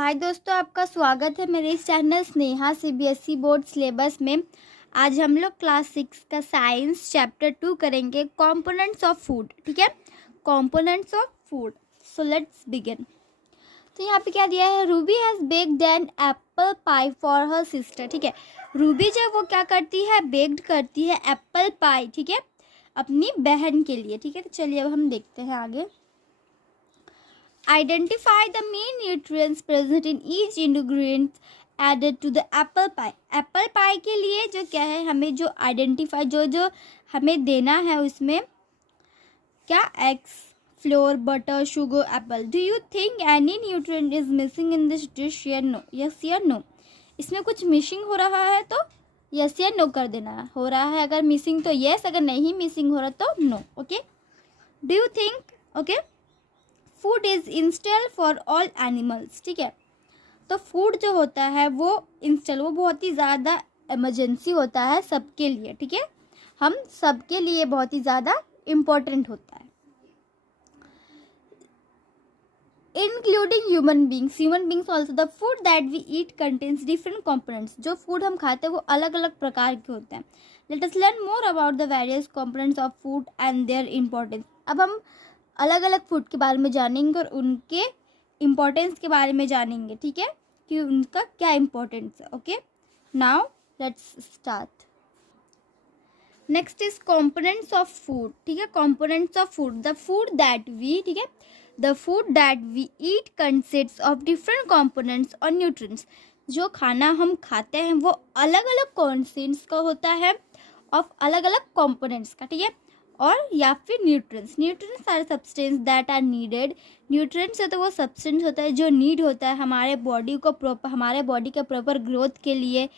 हाय दोस्तों, आपका स्वागत है मेरे इस channel Sneha CBSE board syllabus में। आज हम लोग क्लास 6 का साइंस चैप्टर 2 करेंगे, कंपोनेंट्स ऑफ फूड। ठीक है, components of food. So let's begin. तो यहाँ पे क्या दिया है, Ruby has baked an apple pie for her sister. ठीक है, रूबी जो वो क्या करती है, बेक्ड करती है एप्पल पाई, ठीक है, अपनी बहन के लिए। ठीक है, तो चलिए अब हम देखते हैं आगे। Identify the main nutrients present in each ingredient added to the apple pie. Apple pie के लिए जो क्या है, हमें जो आइडेंटिफाई जो हमें देना है उसमें क्या, eggs, floor, butter, sugar, Apple. Do you think any nutrient is missing in this dish? या नो? यस या नो? इसमें कुछ मिसिंग हो रहा है तो यस या नो कर देना है। हो रहा है अगर मिसिंग तो यस, अगर नहीं मिसिंग हो रहा तो नो। Okay, do you think? Okay, food is essential for all animals. ठीक है, तो फूड जो होता है वो इंस्टेल, वो बहुत ही ज़्यादा इमरजेंसी होता है सबके लिए। ठीक है, हम सबके लिए बहुत ही ज़्यादा इम्पोर्टेंट होता है, including human beings also. The food that we eat contains different components. जो फूड हम खाते हैं वो अलग अलग प्रकार के होते हैं। Let us learn more about the various components of food and there importance. अब हम अलग अलग फूड के बारे में जानेंगे और उनके इम्पोर्टेंस के बारे में जानेंगे। ठीक है, कि उनका क्या इम्पोर्टेंस है। Okay, now let's start. Next is components of food. ठीक है, components of food, the food that we, ठीक है, the food that we eat consists of different components और न्यूट्रिएंट्स। जो खाना हम खाते हैं वो अलग अलग कॉन्सेंट्स का होता है, ऑफ अलग अलग कंपोनेंट्स का। ठीक है, और या फिर nutrients are substance that are needed. Nutrients है तो वो सब्सटेंस होता है जो नीड होता है हमारे बॉडी को हमारे बॉडी के प्रॉपर ग्रोथ के लिए।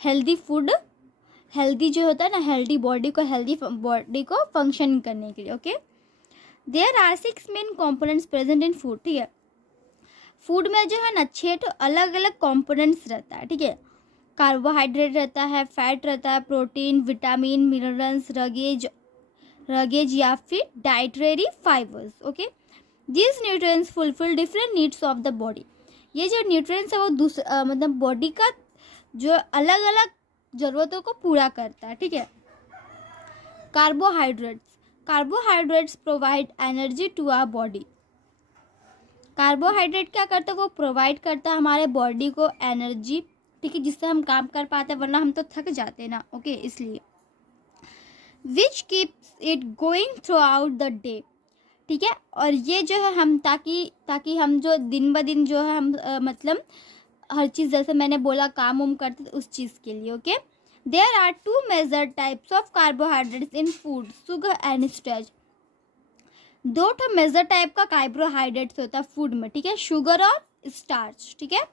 हेल्दी फूड, हेल्दी जो होता है ना, हेल्दी बॉडी को फंक्शन करने के लिए। Okay, there are 6 main components present in food. ठीक है, फूड में जो है ना 6 अलग अलग कंपोनेंट्स रहता है। ठीक है, कार्बोहाइड्रेट रहता है, फैट रहता है, प्रोटीन, विटामिन, मिनरल्स, रगेज या फिर dietary fibres. Okay, this nutrients fulfil different needs of the body. ये जो न्यूट्रिएंट्स है वो मतलब बॉडी का जो अलग अलग ज़रूरतों को पूरा करता है। ठीक है, carbohydrates provide energy to our body. Carbohydrate क्या करता है, वो प्रोवाइड करता है हमारे बॉडी को एनर्जी। ठीक है, जिससे हम काम कर पाते हैं, वरना हम तो थक जाते हैं ना। ओके, इसलिए which keeps it going through out the day. ठीक है, और ये जो है हम ताकि हम जो दिन ब दिन जो है हम मतलब हर चीज़, जैसे मैंने बोला, काम उम करते थे उस चीज़ के लिए। Okay, there are 2 major types of carbohydrates in food, sugar and starch. 2 major type का कार्बोहाइड्रेट्स होता है फूड में। ठीक है, शुगर और स्टार्च। ठीक है,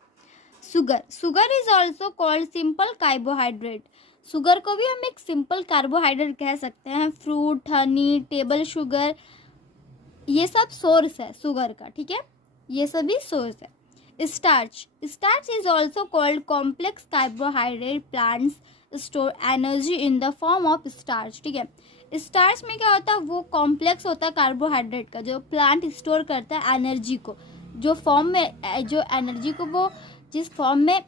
sugar is also called simple carbohydrate. Sugar को भी हम एक सिंपल कार्बोहाइड्रेट कह सकते हैं। फ्रूट, हनी, टेबल शुगर, ये सब सोर्स है शुगर का। ठीक है, ये सभी सोर्स है। Starch is also called complex carbohydrate. Plants store energy in the form of starch. ठीक है, स्टार्च में क्या होता है, वो कॉम्प्लेक्स होता है कार्बोहाइड्रेट का, जो प्लांट स्टोर करता है एनर्जी को, जो फॉर्म में, जो एनर्जी को वो जिस फॉर्म में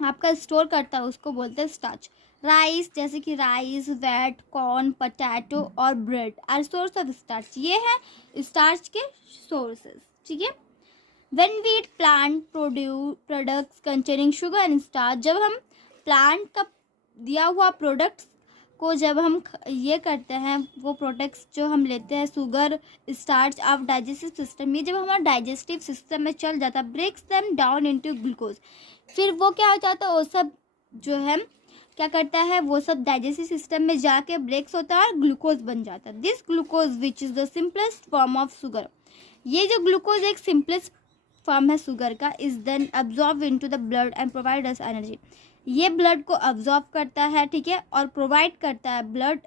आपका स्टोर करता है उसको बोलते हैं स्टार्च। राइस, जैसे कि राइस, व्हीट, कॉर्न, पोटैटो और bread are source of starch. ये है स्टार्च के सोर्सेस। ठीक है, when we eat plant products containing sugar and starch, जब हम प्लांट का दिया हुआ प्रोडक्ट्स को जब हम ये करते हैं, वो प्रोडक्ट्स जो हम लेते हैं, sugar, starch of digestive system, ये जब हमारा डाइजेस्टिव सिस्टम में चल जाता है, breaks them down into glucose, फिर वो क्या हो जाता है, वो सब जो है क्या करता है, वो सब डाइजेस्टिव सिस्टम में जाके ब्रेक्स होता है और ग्लूकोज बन जाता है। This glucose which is the simplest form of sugar, ये जो ग्लूकोज एक सिंपलेस्ट फॉर्म है शुगर का, is then absorb into the blood and provide us energy. ये ब्लड को अब्जॉर्ब करता है। ठीक है, और प्रोवाइड करता है ब्लड।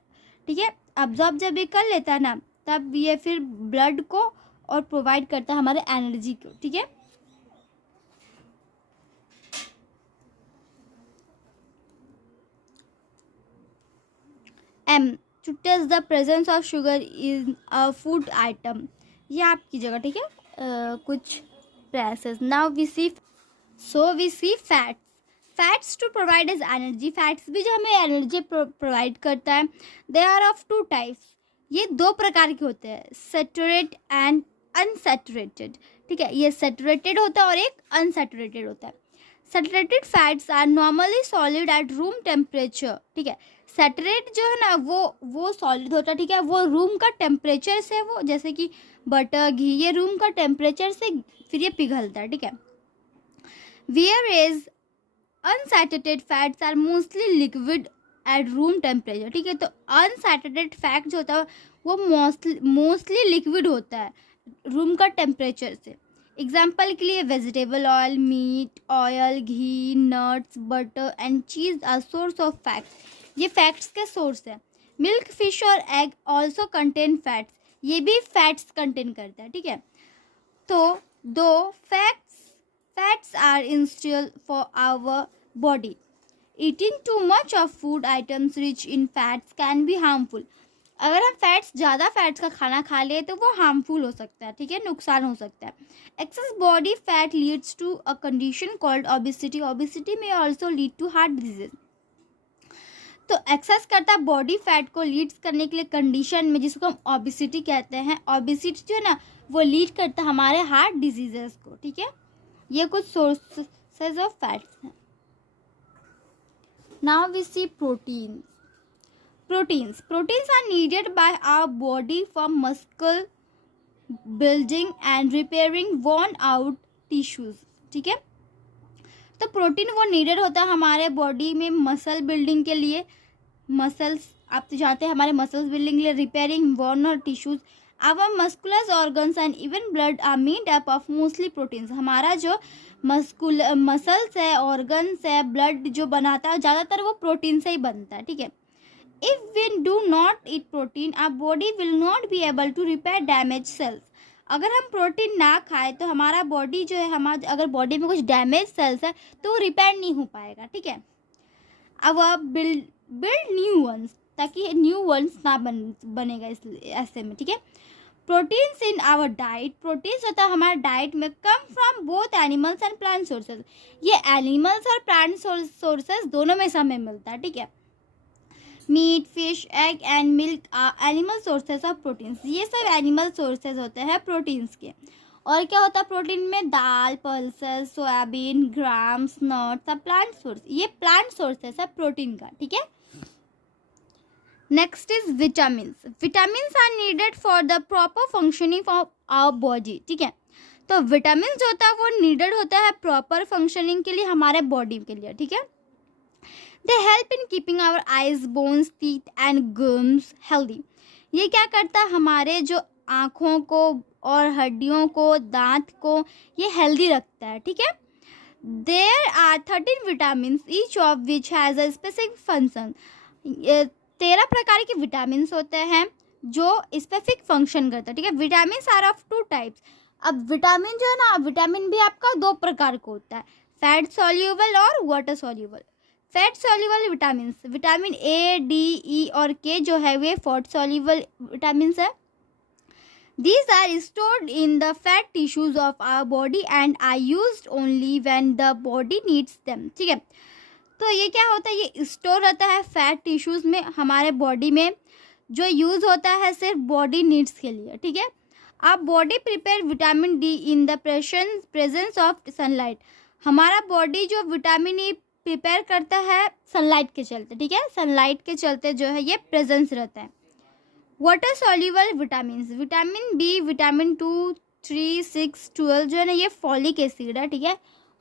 ठीक है, अब्जॉर्ब जब ये कर लेता है ना, तब ये फिर ब्लड को और प्रोवाइड करता है हमारे एनर्जी को। ठीक है, aim to test the presence of sugar in a food item, ये आपकी जगह। ठीक है, कुछ process. Now we see fats. Fats to provide us energy. Fats भी जो हमें एनर्जी प्रोवाइड करता है. They are of two types. ये दो प्रकार के होते हैं, सैचुरेटेड एंड अनसैचुरेटेड. ठीक है, ये सैचुरेटेड होता है और एक अनसैचुरेटेड होता है. Saturated fats are normally solid at room temperature. ठीक है, सैचुरेट जो है ना वो सॉलिड होता है. ठीक है, वो रूम का टेम्परेचर से, वो जैसे कि बटर, घी, ये रूम का टेम्परेचर से फिर ये पिघलता है. ठीक है, whereas unsaturated fats are mostly liquid at room temperature. ठीक है, तो unsaturated फैट जो होता है वो मोस्टली लिक्विड होता है रूम का टेम्परेचर से. एग्जाम्पल के लिए vegetable oil, meat oil, ghee, nuts, butter and cheese are source of fats. ये फैट्स के सोर्स है. मिल्क, फिश और एग ऑल्सो कंटेन फैट्स. ये भी फैट्स कंटेन करता है. ठीक है, तो दो fats are essential for our body. Eating too much of food items rich in fats can be harmful. अगर हम ज़्यादा फैट्स का खाना खा ले तो वो हार्मफुल हो सकता है. ठीक है, नुकसान हो सकता है. Excess body fat leads to a condition called obesity. Obesity may also lead to heart disease. तो एक्सेस करता है बॉडी फैट को लीड्स करने के लिए कंडीशन में, जिसको हम ओबिसिटी कहते हैं. ओबिसिटी जो है ना वो लीड करता है हमारे हार्ट डिजीजेस को. ठीक है, ये कुछ सोर्सेज ऑफ फैट्स हैं. Now we see proteins. Proteins are needed by our body for muscular building and repairing worn out tissues. ठीक है, तो प्रोटीन वो नीडेड होता है हमारे बॉडी में मसल बिल्डिंग के लिए. मसल्स आप तो जानते हैं हमारे मसल्स बिल्डिंग के लिए, रिपेयरिंग वॉर्न और tissues. Our muscular organs and even blood are made up of mostly proteins. हमारा जो मसल्स है, ऑर्गन्स है, ब्लड जो बनाता है ज़्यादातर वो प्रोटीन से ही बनता है. ठीक है, If we do not eat protein, our body will not be able to repair damaged cells. अगर हम प्रोटीन ना खाए तो हमारा बॉडी जो है, हमारा अगर बॉडी में कुछ डैमेज सेल्स है तो वो रिपेयर नहीं हो पाएगा. ठीक है, अब बिल्ड न्यू वंस, ताकि न्यू वंस ना बनेगा इसलिए ऐसे में. ठीक है, proteins in our diet. Proteins होता है हमारे डाइट में come from both animals and plant sources. ये एनिमल्स और प्लांट सोर्सेज दोनों में से हमें मिलता है. ठीक है, meat, fish, egg and milk are animal sources of proteins. ये सब एनिमल सोर्सेज होते हैं प्रोटीन्स के. और क्या होता है प्रोटीन में? दाल, pulses, soybean, grams, nuts, plant source. ये प्लांट सोर्सेज है प्रोटीन का. ठीक है, next is vitamins. Vitamins are needed for the proper functioning of our body. ठीक है, तो विटामिन जो होता है वो नीडेड होता है प्रॉपर फंक्शनिंग के लिए हमारे बॉडी के लिए. ठीक है, they help in keeping our eyes, bones, teeth and gums healthy. ये क्या करता है हमारे जो आँखों को और हड्डियों को, दांत को ये हेल्दी रखता है. ठीक है, there are 13 vitamin each of which has a specific function. 13 प्रकार के विटामिन होते हैं जो स्पेसिफिक फंक्शन करते हैं. ठीक है, vitamin are of two types. अब विटामिन जो है ना, विटामिन भी आपका दो प्रकार का होता है, फैट सॉल्यूबल और water soluble. Fat soluble vitamin, vitamin A, D, E और के जो है वे फैट सॉल्यूबल विटामिन है. These are stored in the fat tissues of our body and are used only when the body needs them. ठीक है, तो ये क्या होता है, ये स्टोर रहता है फैट टिश्यूज़ में हमारे बॉडी में, जो यूज़ होता है सिर्फ बॉडी नीड्स के लिए. ठीक है, आप body prepare vitamin D in the presence of sunlight. हमारा बॉडी जो विटामिन ई प्रिपेयर करता है सनलाइट के चलते. ठीक है, सनलाइट के चलते जो है ये प्रेजेंस रहता है. Water soluble vitamin, vitamin B, vitamin 2, 3, 6, 12 जो है ना ये फॉलिक एसिड है. ठीक है,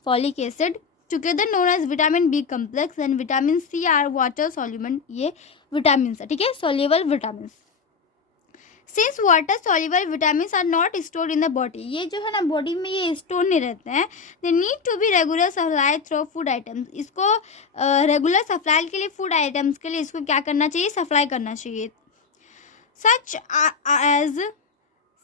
folic acid together known as vitamin B complex and vitamin C are water soluble. ये विटामिन है. ठीक है, soluble vitamin. Since water soluble vitamin are not stored in the body, ये जो है ना बॉडी में ये स्टोर नहीं रहते हैं. They need to be regular supply through food items. इसको रेगुलर सप्लाई के लिए, फूड आइटम्स के लिए इसको क्या करना चाहिए, सप्लाई करना चाहिए. such as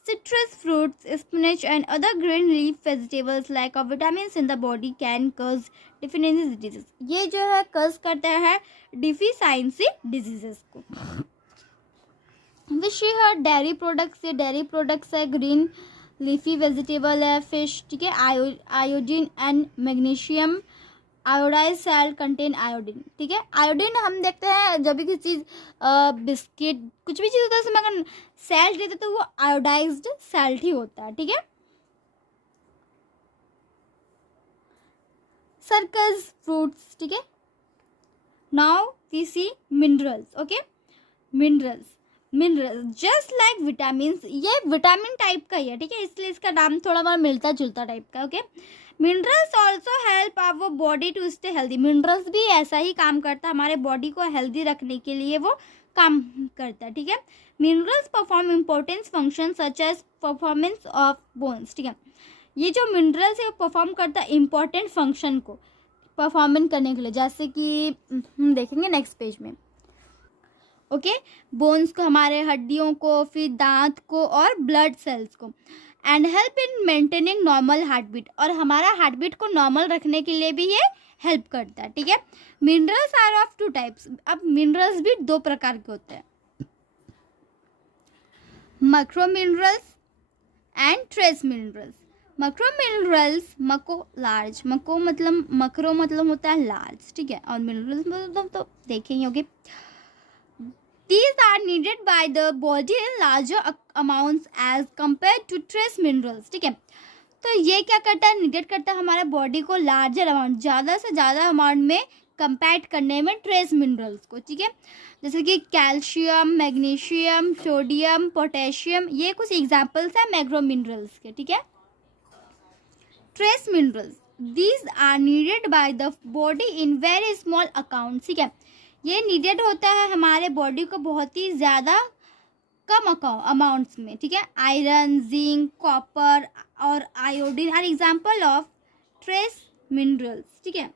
citrus fruits, spinach and other green leaf vegetables like of vitamins in the body can cause deficiency diseases. ये जो है cause करता है deficiency diseases को. विश है डेयरी प्रोडक्ट्स. ये डेयरी प्रोडक्ट्स है, ग्रीन लीफी वेजिटेबल है, फिश, ठीक है। Iodine and magnesium, iodized salt contain iodine, ठीक है। आयोडीन हम देखते हैं जब भी किसी चीज़ बिस्किट कुछ भी चीज़ होता है उसमें अगर सैल्ट देते तो वो आयोडाइज्ड सैल्ट ही होता है, ठीक है। सर्कस फ्रूट्स, ठीक है। Now we see minerals, okay. Minerals just like vitamin, ये विटामिन टाइप का ही है, ठीक है, इसलिए इसका नाम थोड़ा बहुत मिलता जुलता टाइप का, okay. Minerals also help our body to stay healthy, minerals भी ऐसा ही काम करता है, हमारे बॉडी को हेल्दी रखने के लिए वो काम करता है, ठीक है। Minerals perform important function such as performance of bones, ठीक है। ये जो मिनरल्स है वो परफॉर्म करता है इम्पोर्टेंट फंक्शन को परफॉर्मेंस करने के लिए, जैसे कि हम देखेंगे नेक्स्ट पेज में, ओके। बोन्स को, हमारे हड्डियों को, फिर दांत को और ब्लड सेल्स को, and help in maintaining normal heart beat, और हमारा हार्ट बीट को नॉर्मल रखने के लिए भी ये हेल्प करता है, ठीक है। Minerals are of two types, अब मिनरल्स भी दो प्रकार के होते हैं, macro minerals and trace minerals. Macro minerals, मको लार्ज, मको मतलब मैक्रो मतलब होता है लार्ज, ठीक है, और मिनरल्स मतलब तो देखेंगे, okay. These are needed by the body in larger amounts as compared to trace minerals, ठीक है। तो ये क्या करता है, नीडेड करता है हमारे बॉडी को लार्जर अमाउंट, ज़्यादा से ज़्यादा अमाउंट में कंपेयर करने में ट्रेस मिनरल्स को, ठीक है। जैसे कि कैल्शियम, मैग्नीशियम, सोडियम, पोटेशियम, ये कुछ एग्जाम्पल्स हैं मैक्रो मिनरल्स के, ठीक है। Trace minerals, these are needed by the body in very small account, ठीक है। ये नीडेड होता है हमारे बॉडी को बहुत ही ज़्यादा कम अमाउंट्स में, ठीक है। आयरन, जिंक, कॉपर और iodine are example of trace minerals, ठीक है।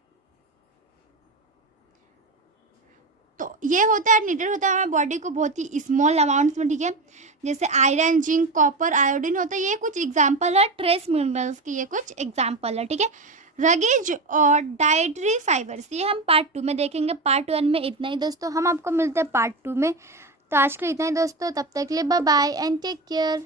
तो ये होता है, नीडेड होता है हमारे बॉडी को बहुत ही स्मॉल अमाउंट्स में, ठीक है। जैसे आयरन, जिंक, कॉपर, आयोडीन होता है, ये कुछ एग्जाम्पल है ट्रेस मिनरल्स की, ये कुछ एग्जाम्पल है, ठीक है। रगेज और डाइटरी फाइबर्स, ये हम पार्ट 2 में देखेंगे, पार्ट 1 में इतना ही दोस्तों, हम आपको मिलते हैं पार्ट 2 में। तो आज के इतना ही दोस्तों, तब तक के लिए bye bye and take care.